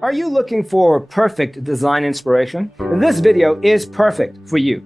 Are you looking for perfect design inspiration? This video is perfect for you.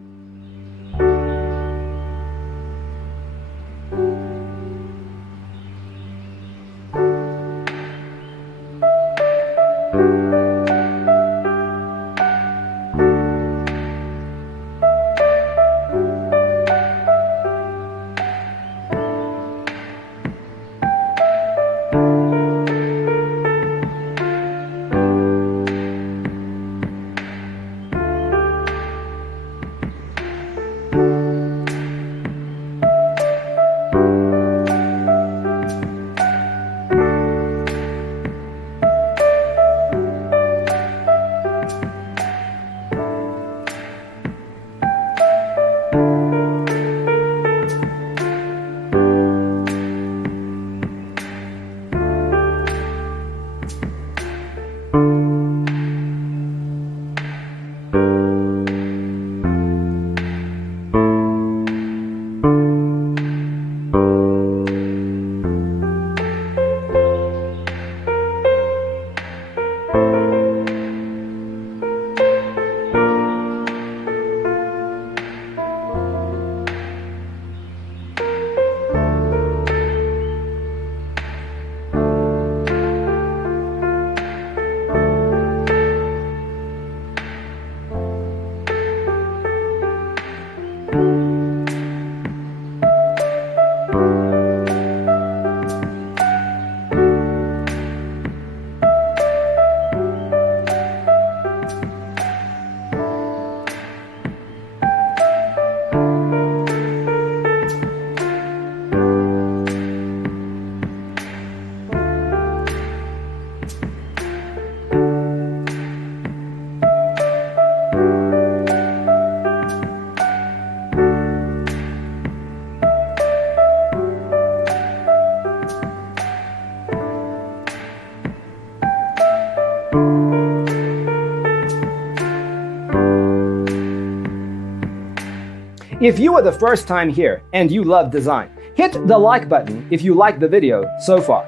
If you are the first time here and you love design, hit the like button if you like the video so far.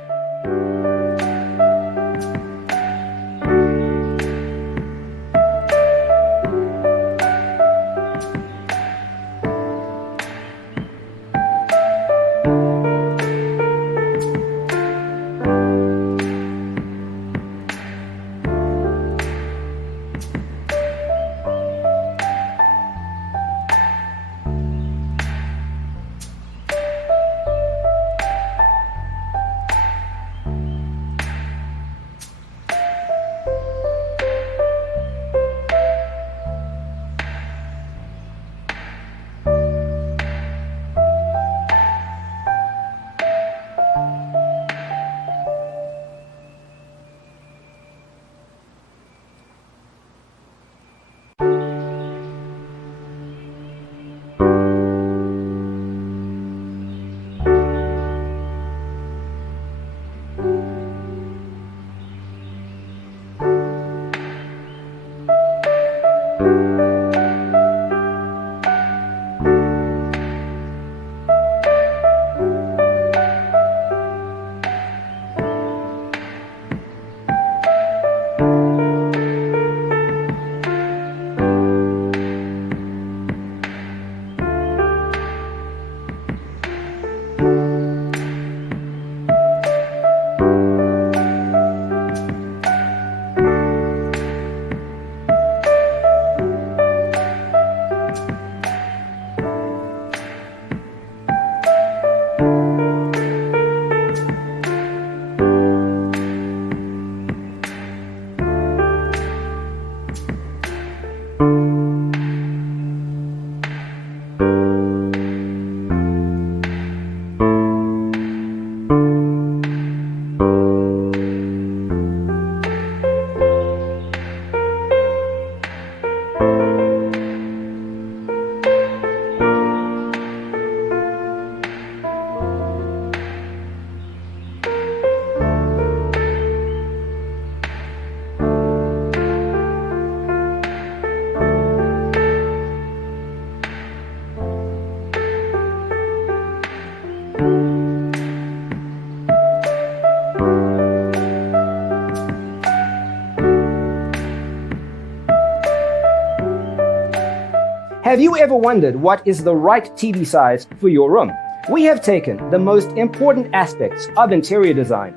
Have you ever wondered what is the right TV size for your room? We have taken the most important aspects of interior design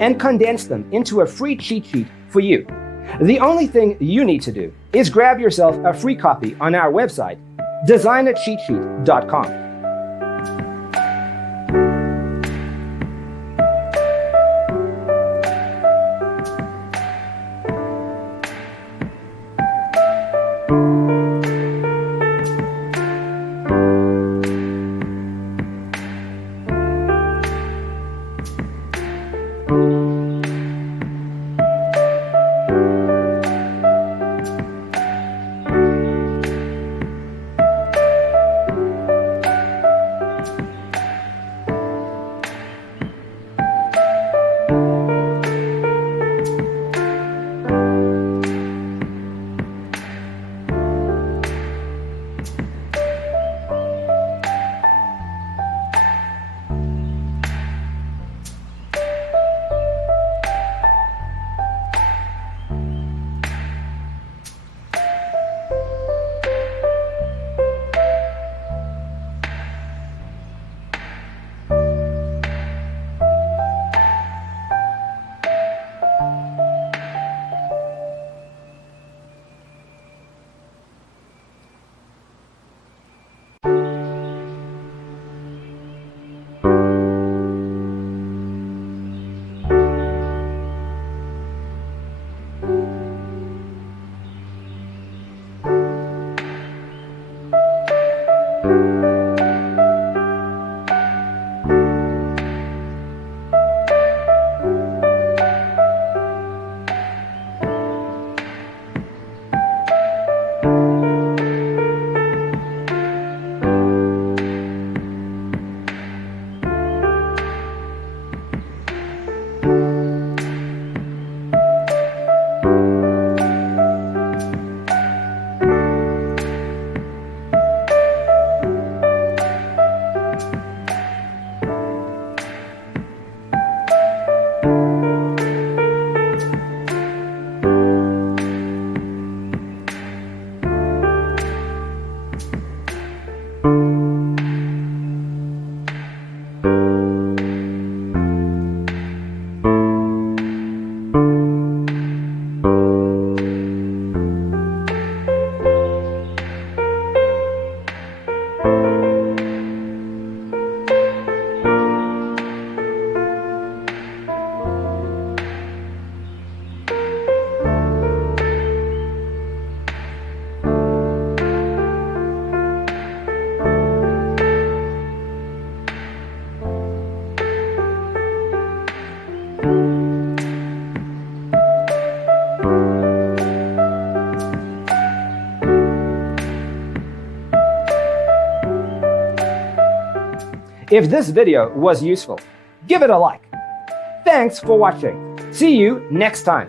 and condensed them into a free cheat sheet for you. The only thing you need to do is grab yourself a free copy on our website, designercheatsheet.com. If this video was useful, give it a like. Thanks for watching. See you next time.